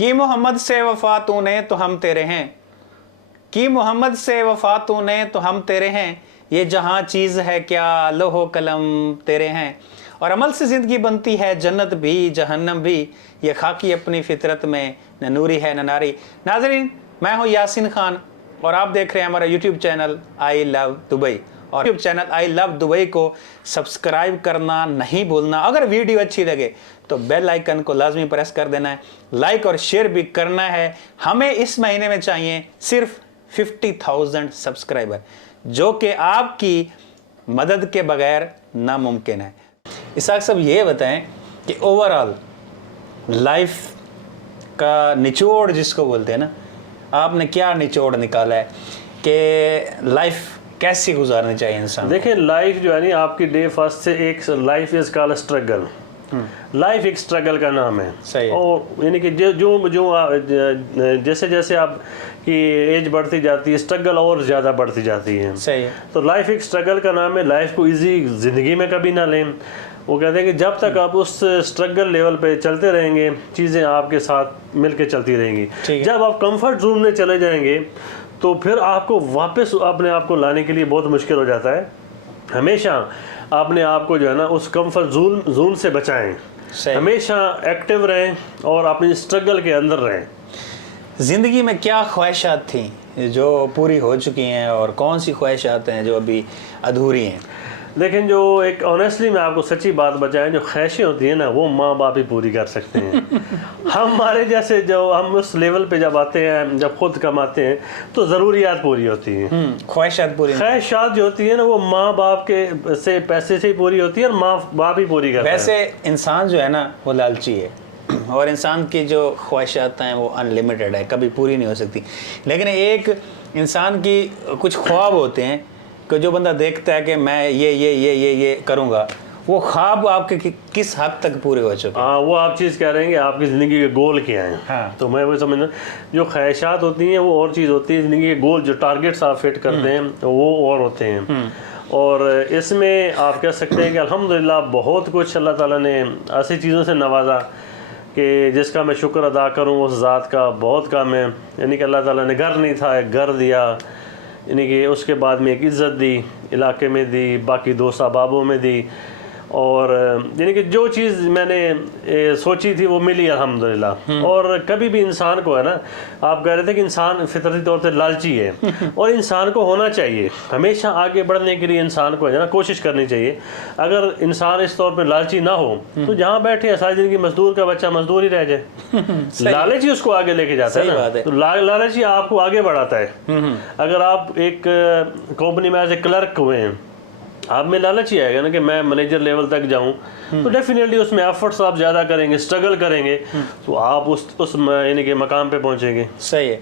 की मोहम्मद से वफा तूने तो हम तेरे हैं, की मोहम्मद से वफा तूने तो हम तेरे हैं, ये जहां चीज है क्या लोहो कलम तेरे हैं। और अमल से जिंदगी बनती है जन्नत भी जहन्नम भी, ये खाकी अपनी फितरत में न नूरी है न नारी। नाजरीन, मैं हूं यासीन खान और आप देख रहे हैं हमारा YouTube channel I love Dubai. और YouTube channel I love Dubai को सब्सक्राइब करना नहीं भूलना। अगर वीडियो अच्छी लगे तो बेल आइकन को लाजमी प्रेस कर देना है, लाइक और शेयर भी करना है। हमें इस महीने में चाहिए सिर्फ 50,000 सब्सक्राइबर, जो कि आपकी मदद के बगैर नामुमकिन है। इसाक साहब, ये बताएं कि ओवरऑल लाइफ का निचोड़ जिसको बोलते हैं ना, आपने क्या निचोड़ निकाला है कि लाइफ कैसी गुजारनी चाहिए इंसान? देखिए, लाइफ जो है ना आपकी डे फर्स्ट से एक life is called struggle. Life एक स्ट्रगल का नाम है। सही है। और यानी कि जैसे जैसे आपकी एज बढ़ती जाती है, स्ट्रगल और ज़्यादा बढ़ती जाती है। सही है। तो लाइफ एक स्ट्रगल का नाम है। लाइफ को इजी ज़िंदगी में कभी ना लें। वो कहते हैं कि जब तक आप उस स्ट्रगल लेवल पे चलते रहेंगे, चीज़ें आपके साथ मिलके चलती रहेंगी। जब आप कंफर्ट जोन में चले जाएंगे तो फिर आपको वापस अपने आप को लाने के लिए बहुत मुश्किल हो जाता है। हमेशा अपने आप को जो है ना उस कंफर्ट जोन से बचाएं। हमेशा एक्टिव रहें और अपनी स्ट्रगल के अंदर रहें। ज़िंदगी में क्या ख्वाहिशात थी जो पूरी हो चुकी हैं और कौन सी ख्वाहिशात हैं जो अभी अधूरी हैं? लेकिन जो एक ऑनेस्टली मैं आपको सच्ची बात बताएं, जो ख्वाहिशें होती हैं ना वो माँ बाप ही पूरी कर सकते हैं। हमारे जैसे जो हम उस लेवल पे जब आते हैं, जब खुद कमाते हैं तो ज़रूरियात पूरी होती हैं। ख्वाहिशात ख्वाहिशात जो होती है ना वो माँ बाप के से पैसे से ही पूरी होती है और माँ बाप ही पूरी करते हैं। वैसे इंसान जो है ना वो लालची है और इंसान की जो ख्वाहिशात हैं वो अनलिमिटेड है, कभी पूरी नहीं हो सकती। लेकिन एक इंसान की कुछ ख्वाब होते हैं कि जो बंदा देखता है कि मैं ये करूँगा, वो ख्वाब आपके किस हद तक पूरे हो चुके हैं? हाँ, वो आप चीज़ कह रहे हैं कि आपकी ज़िंदगी के गोल क्या हैं। हाँ। तो मैं वो समझना, जो ख्वाहिशात होती हैं वो और चीज़ होती है, ज़िंदगी के गोल जो टारगेट्स आप फिट करते हैं वो और होते हैं। और इसमें आप कह सकते हैं कि अल्हम्दुलिल्लाह बहुत कुछ अल्लाह ताला ने ऐसी चीज़ों से नवाजा कि जिसका मैं शुक्र अदा करूँ उस ज़ात का बहुत कम है। यानी कि अल्लाह ताला ने घर नहीं था, एक घर दिया, यानी कि उसके बाद में एक इज़्ज़त दी, इलाके में दी, बाकी दोस्त अहबाबों में दी। और यानी कि जो चीज़ मैंने सोची थी वो मिली अल्हम्दुलिल्लाह। और कभी भी इंसान को है ना, आप कह रहे थे कि इंसान फितरती तौर पे लालची है और इंसान को होना चाहिए। हमेशा आगे बढ़ने के लिए इंसान को है ना कोशिश करनी चाहिए। अगर इंसान इस तौर पे लालची ना हो तो जहाँ बैठे सारी जिंदगी मजदूर का बच्चा मजदूर ही रह जाए। लालच ही उसको आगे लेके जाता है ना। तो लालच ही आपको आगे बढ़ाता है। अगर आप एक कंपनी में एज ए क्लर्क हुए हैं, आप में लालच ही आएगा ना कि मैं मैनेजर लेवल तक जाऊं, तो डेफिनेटली उसमें एफर्ट्स आप ज़्यादा करेंगे, स्ट्रगल करेंगे, तो आप उस यानी कि मकाम पे पहुंचेंगे। सही है।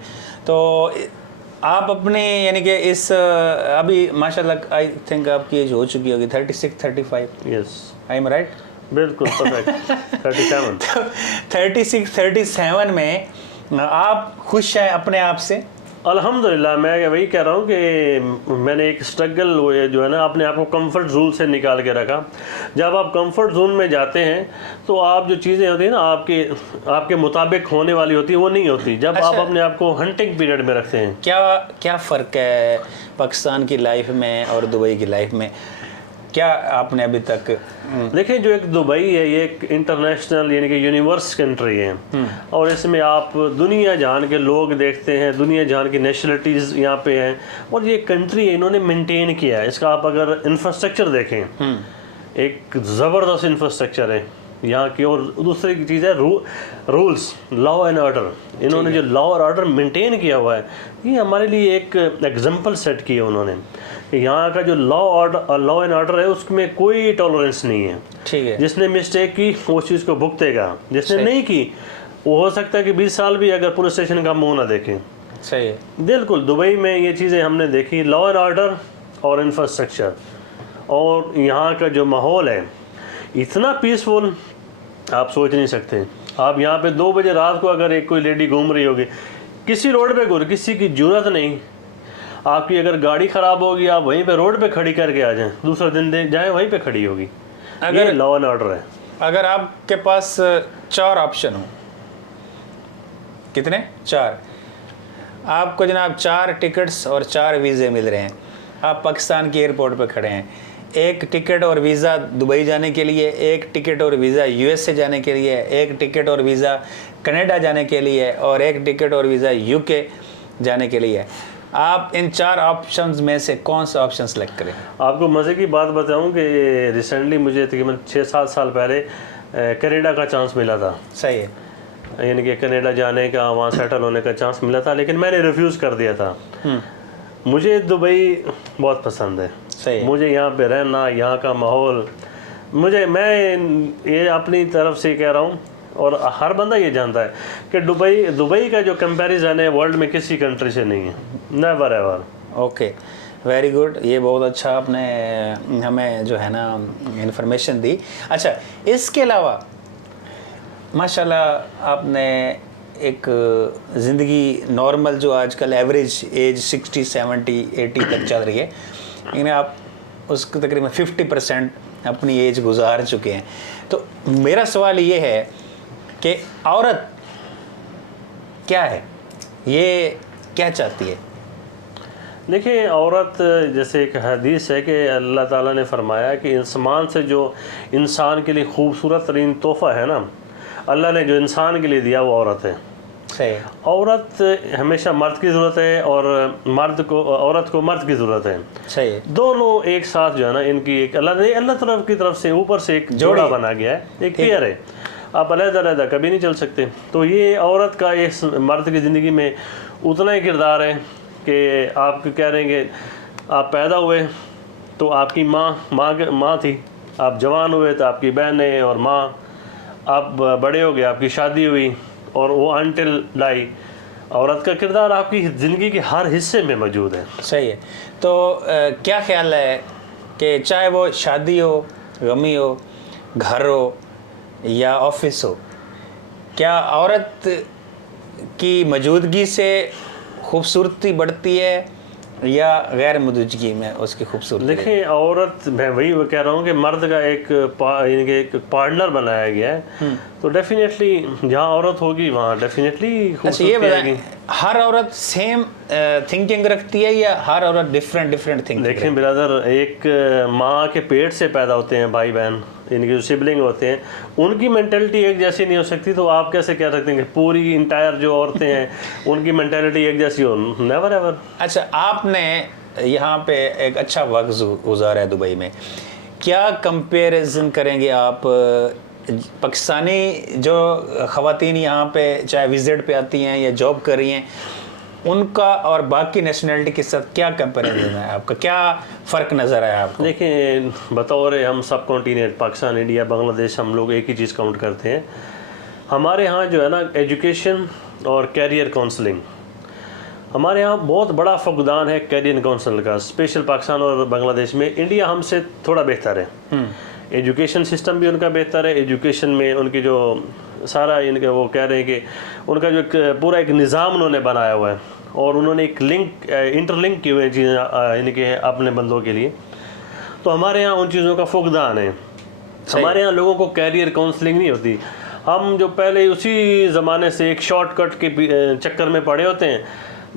तो आप अपने यानी कि इस अभी माशाल्लाह आई थिंक आपकी एज हो चुकी होगी 36 35। Yes, I am right? बिल्कुल परफेक्ट। 37। 36 37 में आप खुश हैं अपने आप से? अल्हम्दुलिल्लाह, मैं वही कह रहा हूँ कि मैंने एक स्ट्रगल जो है ना अपने आप को कंफर्ट जोन से निकाल के रखा। जब आप कंफर्ट जोन में जाते हैं तो आप जो चीज़ें होती हैं ना आपके मुताबिक होने वाली होती है वो नहीं होती। जब आप अपने आप को हंटिंग पीरियड में रखते हैं। क्या फ़र्क है पाकिस्तान की लाइफ में और दुबई की लाइफ में? क्या आपने अभी तक देखिए, जो एक दुबई है ये एक इंटरनेशनल यानी कि यूनिवर्स कंट्री है और इसमें आप दुनिया जहान के लोग देखते हैं, दुनिया जहान की नेशनलिटीज़ यहाँ पे हैं और ये कंट्री इन्होंने मेंटेन किया है। इसका आप अगर इंफ्रास्ट्रक्चर देखें, एक ज़बरदस्त इंफ्रास्ट्रक्चर है यहाँ की। और दूसरी चीज़ है रूल्स, लॉ एंड ऑर्डर। इन्होंने जो लॉ और ऑर्डर मेंटेन किया हुआ है, ये हमारे लिए एक एग्जांपल सेट किया उन्होंने। यहाँ का जो लॉ एंड ऑर्डर है उसमें कोई टॉलरेंस नहीं है। ठीक है। जिसने मिस्टेक की वो चीज़ को भुगतेगा, जिसने नहीं की वो हो सकता है कि 20 साल भी अगर पुलिस स्टेशन का मुँह ना देखें। सही है। बिल्कुल, दुबई में ये चीज़ें हमने देखी, लॉ एंड ऑर्डर और इंफ्रास्ट्रक्चर। और यहाँ का जो माहौल है इतना पीसफुल आप सोच नहीं सकते। आप यहाँ पे 2 बजे रात को अगर एक कोई लेडी घूम रही होगी किसी रोड पे, किसी की जरूरत नहीं। आपकी अगर गाड़ी ख़राब होगी आप वहीं पे रोड पे खड़ी करके आ जाएं, दूसरा दिन जाएं वहीं पे खड़ी होगी। अगर लॉ एंड ऑर्डर है। अगर आपके पास 4 ऑप्शन हो कितने? 4। आपको जनाब 4 टिकट्स और 4 वीज़े मिल रहे हैं। आप पाकिस्तान के एयरपोर्ट पर खड़े हैं। एक टिकट और वीज़ा दुबई जाने के लिए, एक टिकट और वीज़ा यूएसए जाने के लिए, एक टिकट और वीज़ा कनाडा जाने के लिए, और एक टिकट और वीज़ा यूके जाने के लिए। आप इन 4 ऑप्शंस में से कौन सा ऑप्शन सेलेक्ट करें? आपको मज़े की बात बताऊं कि रिसेंटली मुझे तकरीबन 6-7 साल पहले कनाडा का चांस मिला था। सही है। यानी कि कनाडा जाने का, वहाँ सेटल होने का चांस मिला था, लेकिन मैंने रिफ्यूज़ कर दिया था। मुझे दुबई बहुत पसंद है। सही है। मुझे यहाँ पे रहना, यहाँ का माहौल, मैं ये अपनी तरफ से कह रहा हूँ, और हर बंदा ये जानता है कि दुबई का जो कंपैरिजन है वर्ल्ड में किसी कंट्री से नहीं है, never ever. Okay, very good. ये बहुत अच्छा आपने हमें जो है ना इंफॉर्मेशन दी। अच्छा, इसके अलावा माशाल्लाह आपने एक ज़िंदगी नॉर्मल जो आजकल एवरेज एज 60, 70, 80 तक चल रही है, लेकिन आप उसको तकरीबन 50% अपनी एज गुजार चुके हैं। तो मेरा सवाल ये है कि औरत क्या है, ये क्या चाहती है? देखिए, औरत जैसे एक हदीस है कि अल्लाह ताला ने फरमाया कि इंसान से जो इंसान के लिए खूबसूरत तरीन तोहफ़ा है ना, अल्लाह ने जो इंसान के लिए दिया वो औरत है। सही। औरत हमेशा मर्द की ज़रूरत है और औरत को मर्द की ज़रूरत है। सही है। दोनों एक साथ जो है ना, इनकी एक अल्लाह तरफ की तरफ से ऊपर से एक जोड़ा बना गया है, एक पेयर है। आप अलग-अलग कभी नहीं चल सकते। तो ये औरत का इस मर्द की ज़िंदगी में उतना ही किरदार है कि आप कह रहे हैं कि आप पैदा हुए तो आपकी माँ थी, आप जवान हुए तो आपकी बहनें और माँ, आप बड़े हो गए आपकी शादी हुई, और वो अनटिल लाई औरत का किरदार आपकी ज़िंदगी के हर हिस्से में मौजूद है। सही है। तो क्या ख्याल है कि चाहे वो शादी हो, गमी हो, घर हो या ऑफिस हो, क्या औरत की मौजूदगी से खूबसूरती बढ़ती है या गैर मौजूदगी में उसकी खूबसूरती? देखिए, औरत, मैं वही कह रहा हूँ कि मर्द का एक पार्टनर बनाया गया है, तो डेफिनेटली जहाँ औरत होगी वहाँ डेफिनेटली खूबसूरती आएगी। हर औरत सेम थिंकिंग रखती है या हर औरत डिफरेंट थिंकिंग? देखिए ब्रदर, एक माँ के पेट से पैदा होते हैं भाई बहन, इनके जो सिबलिंग होते हैं, उनकी मेंटेलिटी एक जैसी नहीं हो सकती। तो आप कैसे कह सकते हैं कि पूरी इंटायर जो औरतें हैं उनकी मेंटेलिटी एक जैसी हो? Never ever. अच्छा, आपने यहाँ पे एक अच्छा वक्त गुजारा है दुबई में, क्या कंपैरिजन करेंगे आप पाकिस्तानी जो ख़वातीन यहाँ पे चाहे विजिट पे आती हैं या जॉब कर रही हैं, उनका और बाकी नेशनलिटी के साथ क्या कंपैरिजन है आपका? क्या फ़र्क नज़र आया आपको? देखिए, बतौर हम सब कॉन्टिनेंट पाकिस्तान, इंडिया, बांग्लादेश, हम लोग एक ही चीज़ काउंट करते हैं। हमारे यहाँ जो है ना, एजुकेशन और कैरियर काउंसलिंग, हमारे यहाँ बहुत बड़ा फुकदान है कैरियर काउंसिल का, स्पेशल पाकिस्तान और बांग्लादेश में। इंडिया हमसे थोड़ा बेहतर है, एजुकेशन सिस्टम भी उनका बेहतर है। एजुकेशन में उनकी जो सारा इनके, वो कह रहे हैं कि उनका जो पूरा एक निज़ाम उन्होंने बनाया हुआ है, और उन्होंने एक इंटरलिंक किए हुए चीज़ें इनके अपने बंदों के लिए। तो हमारे यहाँ उन चीज़ों का फुकदान है। हमारे यहाँ लोगों को कैरियर काउंसलिंग नहीं होती। हम जो पहले उसी ज़माने से एक शॉर्टकट के चक्कर में पड़े होते हैं,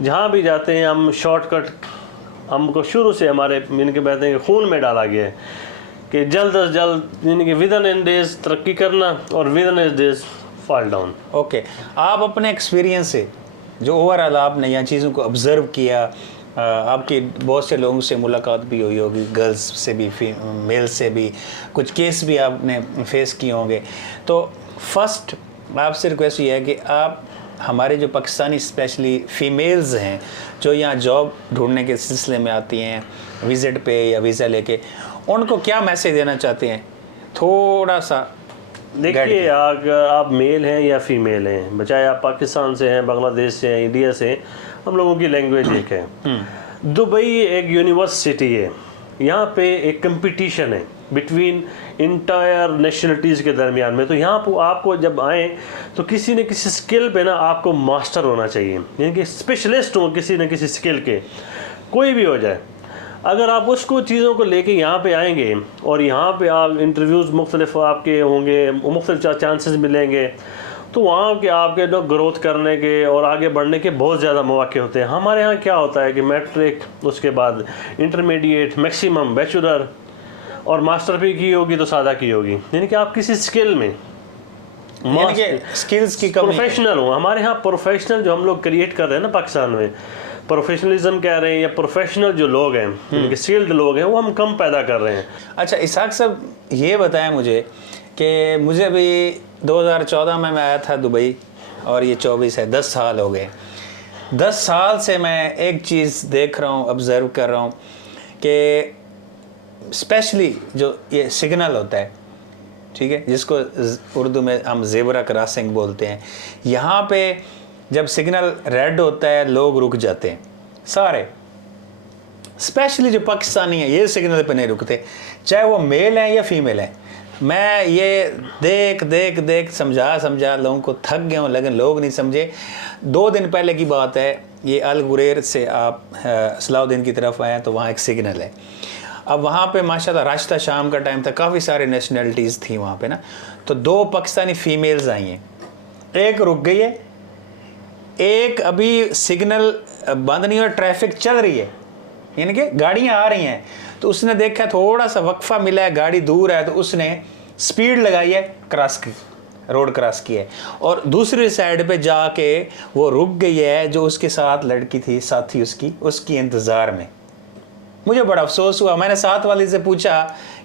जहाँ भी जाते हैं हम शॉर्टकट, हमको शुरू से हमारे इनके कहते हैं खून में डाला गया है कि जल्द अज जल्द इनके विदिन इन डेज तरक्की करना और विदिन इन डेज फॉल डाउन। ओके, आप अपने एक्सपीरियंस से जो ओवरऑल आपने यहाँ चीज़ों को ऑब्ज़र्व किया, आपकी बहुत से लोगों से मुलाकात भी हुई होगी, गर्ल्स से भी, मेल से भी, कुछ केस भी आपने फेस किए होंगे। तो फर्स्ट आपसे रिक्वेस्ट ये है कि आप हमारे जो पाकिस्तानी स्पेशली फ़ीमेल्स हैं जो यहाँ जॉब ढूंढने के सिलसिले में आती हैं विज़िट पे या वीज़ा लेके, उनको क्या मैसेज देना चाहते हैं? थोड़ा सा देखिए, अगर आप मेल हैं या फीमेल हैं, बचाए आप पाकिस्तान से हैं, बांग्लादेश से हैं, इंडिया से, हम लोगों की लैंग्वेज एक है। दुबई एक यूनिवर्सिटी है, यहाँ पे एक कंपटीशन है बिटवीन इंटायर नेशनलिटीज़ के दरमियान में। तो यहाँ पर आपको जब आएँ तो किसी न किसी स्किल पे ना आपको मास्टर होना चाहिए, यानी कि स्पेशलिस्ट हो किसी न किसी स्किल के, कोई भी हो जाए। अगर आप उसको चीज़ों को लेके यहाँ पे आएंगे और यहाँ पे आप इंटरव्यूज़ मुख्तलिफ आपके होंगे, मुख्तलिफ चांसेस मिलेंगे, तो वहाँ के आपके जो ग्रोथ करने के और आगे बढ़ने के बहुत ज़्यादा मौके होते हैं। हमारे यहाँ क्या होता है कि मैट्रिक, उसके बाद इंटरमीडिएट, मैक्सिमम बैचलर और मास्टर भी की होगी तो सादा की होगी, यानी कि आप किसी स्किल में यानी कि स्किल्स की कमी है। प्रोफेशनल हो। हमारे यहाँ प्रोफेशनल जो हम लोग क्रिएट कर रहे हैं ना पाकिस्तान में, प्रोफेशनलिज्म कह रहे हैं या प्रोफेशनल जो लोग हैं, यानी स्किल्ड लोग हैं, वो हम कम पैदा कर रहे हैं। अच्छा इसहाक साहब, ये बताएं मुझे कि मुझे अभी 2014 में मैं आया था दुबई और ये 24 है, 10 साल हो गए। 10 साल से मैं एक चीज़ देख रहा हूँ, ऑब्ज़र्व कर रहा हूँ कि स्पेशली जो ये सिग्नल होता है, ठीक है, जिसको उर्दू में हम ज़ेब्रा क्रॉसिंग बोलते हैं, यहाँ पे जब सिग्नल रेड होता है लोग रुक जाते हैं सारे। स्पेशली जो पाकिस्तानी हैं ये सिग्नल पे नहीं रुकते, चाहे वो मेल हैं या फीमेल हैं। मैं ये देख देख देख समझा लोगों को थक गया हूँ, लेकिन लोग नहीं समझे। 2 दिन पहले की बात है, ये अल गुरेर से आप सलाउद्दीन की तरफ आए तो वहाँ एक सिग्नल है। अब वहाँ पे माशाल्लाह रास्ता शाम का टाइम था, काफ़ी सारे नेशनलिटीज़ थी वहाँ पे ना, तो 2 पाकिस्तानी फ़ीमेल्स आई हैं, एक रुक गई है, एक अभी सिग्नल बंद नहीं हुआ, ट्रैफिक चल रही है, यानी कि गाड़ियाँ आ रही हैं। तो उसने देखा थोड़ा सा वक्फा मिला है, गाड़ी दूर है, तो उसने स्पीड लगाई है, क्रॉस की, रोड क्रॉस की है, और दूसरी साइड पे जाके वो रुक गई है। जो उसके साथ लड़की थी, साथी उसकी इंतज़ार में। मुझे बड़ा अफसोस हुआ। मैंने साथ वाली से पूछा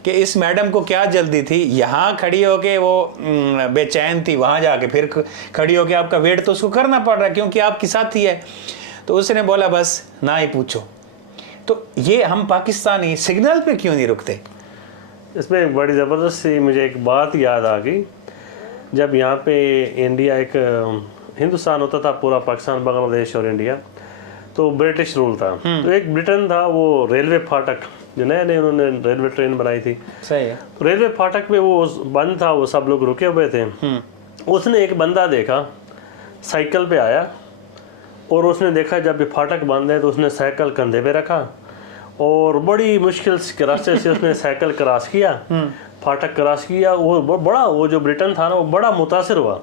कि इस मैडम को क्या जल्दी थी, यहाँ खड़ी होके वो बेचैन थी, वहाँ जाके फिर खड़ी होके आपका वेट तो उसको करना पड़ रहा है क्योंकि आपकी साथी है। तो उसने बोला बस ना ही पूछो। तो ये हम पाकिस्तानी सिग्नल पे क्यों नहीं रुकते? इसमें एक बड़ी ज़बरदस्त सी मुझे एक बात याद आ गई। जब यहाँ पे इंडिया एक हिंदुस्तान होता था, पूरा पाकिस्तान, बांग्लादेश और इंडिया, तो ब्रिटिश रूल था। तो एक ब्रिटेन था, वो रेलवे फाटक जो नए उन्होंने रेलवे ट्रेन बनाई थी, सही है, रेलवे फाटक पे वो बंद था, वो सब लोग रुके हुए थे। उसने एक बंदा देखा, साइकिल पे आया, और उसने देखा जब ये फाटक बंद है तो उसने साइकिल कंधे पे रखा और बड़ी मुश्किल के रास्ते से उसने साइकिल क्रॉस किया, फाटक क्रॉस किया। वो जो ब्रिटेन था ना, वो बड़ा मुतासिर हुआ,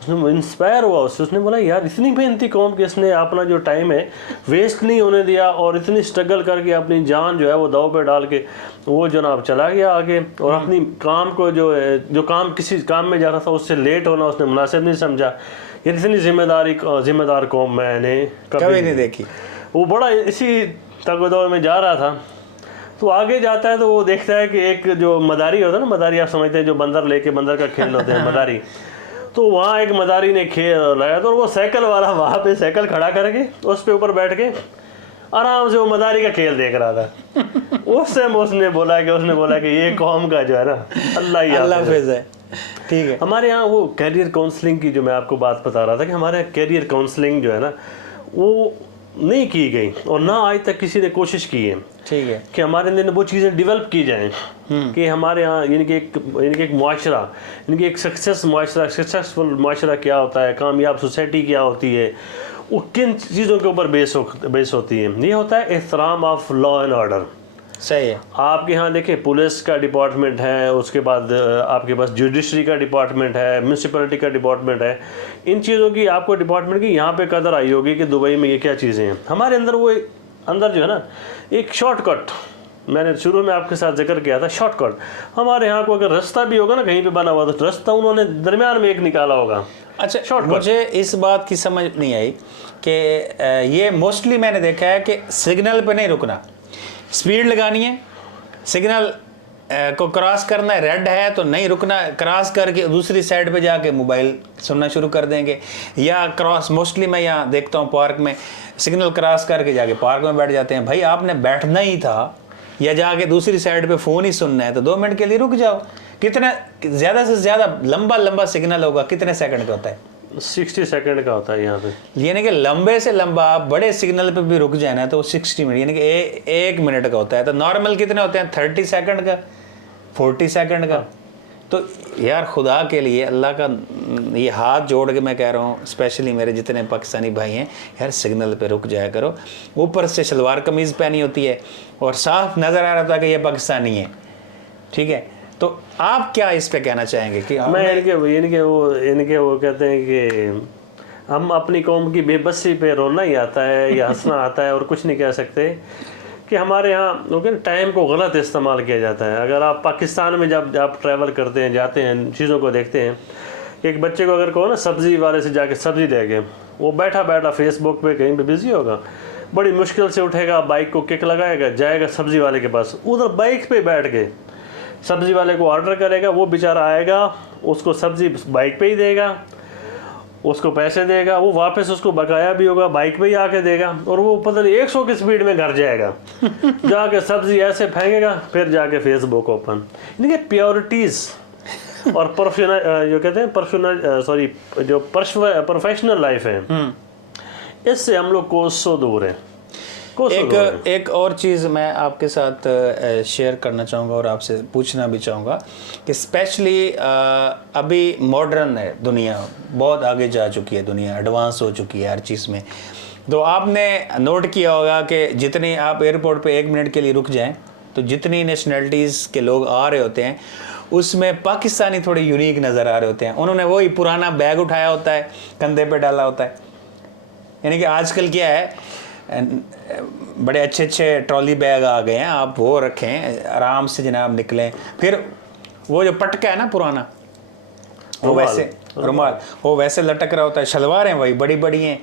उसने इंस्पायर हुआ उससे। उसने बोला यार इतनी मेहनती कौम कि इसने अपना जो टाइम है वेस्ट नहीं होने दिया और इतनी स्ट्रगल करके अपनी जान जो है वो दाव पे डाल के वो जनाब चला गया आगे, और अपनी काम को जो काम किसी काम में जा रहा था उससे लेट होना उसने मुनासिब नहीं समझा। ये इतनी जिम्मेदार कौम मैंने कभी नहीं देखी। वो बड़ा इसी तगदौर में जा रहा था, तो आगे जाता है तो वो देखता है कि एक जो मदारी होता है ना, मदारी आप समझते हैं जो बंदर लेके बंदर का खेल होते हैं मदारी, तो वहाँ एक मदारी ने खेल लगाया, तो वो साइकिल वाला वहाँ पे साइकिल खड़ा करके उस पे ऊपर बैठ के आराम से वो मदारी का खेल देख रहा था। उसने बोला कि ये कौम का जो है ना अल्लाह हाफिज़ है। ठीक है, हमारे यहाँ वो कैरियर काउंसलिंग की जो मैं आपको बात बता रहा था कि हमारे यहाँ कैरियर काउंसलिंग जो है ना वो नहीं की गई और ना आज तक किसी ने कोशिश की है, ठीक है, कि हमारे अंदर वो चीज़ें डेवलप की जाएं कि हमारे यहाँ यानी कि एक मुआशरा, यानी कि एक सक्सेसफुल मुआशरा क्या होता है, कामयाब सोसाइटी क्या होती है, वो किन चीज़ों के ऊपर बेस होती है। ये होता है एहतराम ऑफ लॉ एंड ऑर्डर। सही है। आपके यहाँ देखिए पुलिस का डिपार्टमेंट है, उसके बाद आपके पास जुडिशरी का डिपार्टमेंट है, म्यूनसिपैलिटी का डिपार्टमेंट है। इन चीज़ों की आपको डिपार्टमेंट की यहाँ पे कदर आई होगी कि दुबई में ये क्या चीज़ें हैं। हमारे अंदर वो अंदर जो है ना एक शॉर्टकट, मैंने शुरू में आपके साथ जिक्र किया था शॉर्टकट। हमारे यहाँ को अगर रास्ता भी होगा ना कहीं पे बना हुआ तो रास्ता उन्होंने दरमियान में एक निकाला होगा। अच्छा, शॉर्टकट। मुझे इस बात की समझ नहीं आई कि ये मोस्टली मैंने देखा है कि सिग्नल पे नहीं रुकना, स्पीड लगानी है, सिग्नल को क्रॉस करना है, रेड है तो नहीं रुकना, क्रॉस करके दूसरी साइड पे जाके मोबाइल सुनना शुरू कर देंगे, या क्रॉस मोस्टली मैं यहाँ देखता हूँ पार्क में सिग्नल क्रॉस करके जाके पार्क में बैठ जाते हैं। भाई आपने बैठना ही था या जाके दूसरी साइड पे फ़ोन ही सुनना है तो 2 मिनट के लिए रुक जाओ। कितना ज़्यादा से ज़्यादा लंबा सेग्नल होगा, कितने सेकंड का होता है? 60 सेकंड का होता है यहाँ पे। यानी कि लंबे से लंबा आप बड़े सिग्नल पे भी रुक जाए ना तो 60 मिनट, यानी कि 1 मिनट का होता है। तो नॉर्मल कितने होते हैं? 30 सेकंड का, 40 सेकंड का। तो यार खुदा के लिए अल्लाह का ये हाथ जोड़ के मैं कह रहा हूँ, स्पेशली मेरे जितने पाकिस्तानी भाई हैं, यार सिग्नल पे रुक जाया करो। ऊपर से शलवार कमीज़ पहनी होती है और साफ नज़र आ रहा था कि ये पाकिस्तानी है, ठीक है, तो आप क्या इस पे कहना चाहेंगे कि मैं इनके वो कहते हैं कि हम अपनी कौम की बेबसी पे रोना ही आता है या हंसना आता है, और कुछ नहीं कह सकते कि हमारे यहाँ टाइम को गलत इस्तेमाल किया जाता है। अगर आप पाकिस्तान में जब आप ट्रैवल करते हैं, जाते हैं, चीज़ों को देखते हैं कि एक बच्चे को अगर कहो ना सब्ज़ी वाले से जाके सब्ज़ी ले गए, वो बैठा बैठा फेसबुक पे कहीं पे बिजी होगा, बड़ी मुश्किल से उठेगा, बाइक को किक लगाएगा, जाएगा सब्ज़ी वाले के पास, उधर बाइक पे बैठ के सब्ज़ी वाले को ऑर्डर करेगा, वो बेचारा आएगा, उसको सब्ज़ी बाइक पे ही देगा, उसको पैसे देगा, वो वापस उसको बकाया भी होगा, बाइक पे ही आके देगा, और वो पता नहीं 100 की स्पीड में घर जाएगा जाके सब्ज़ी ऐसे फेंकेगा, फिर जाके फेसबुक ओपन। इनके प्योरिटीज़ और प्रोफेशनल जो कहते हैं जो प्रोफेशनल लाइफ है, इससे हम लोग कोसों दूर हैं। एक और चीज़ मैं आपके साथ शेयर करना चाहूँगा और आपसे पूछना भी चाहूँगा कि स्पेशली अभी मॉडर्न है दुनिया, बहुत आगे जा चुकी है दुनिया, एडवांस हो चुकी है हर चीज़ में। तो आपने नोट किया होगा कि जितनी आप एयरपोर्ट पे 1 मिनट के लिए रुक जाएं तो जितनी नेशनलिटीज़ के लोग आ रहे होते हैं उसमें पाकिस्तानी थोड़े यूनिक नज़र आ रहे होते हैं। उन्होंने वही पुराना बैग उठाया होता है, कंधे पे डाला होता है। यानी कि आजकल क्या है, बड़े अच्छे अच्छे ट्रॉली बैग आ गए हैं, आप वो रखें, आराम से जनाब निकलें। फिर वो जो पटका है ना पुराना, वो वैसे रुमाल वो वैसे लटक रहा होता है, शलवारें वही बड़ी बड़ी हैं,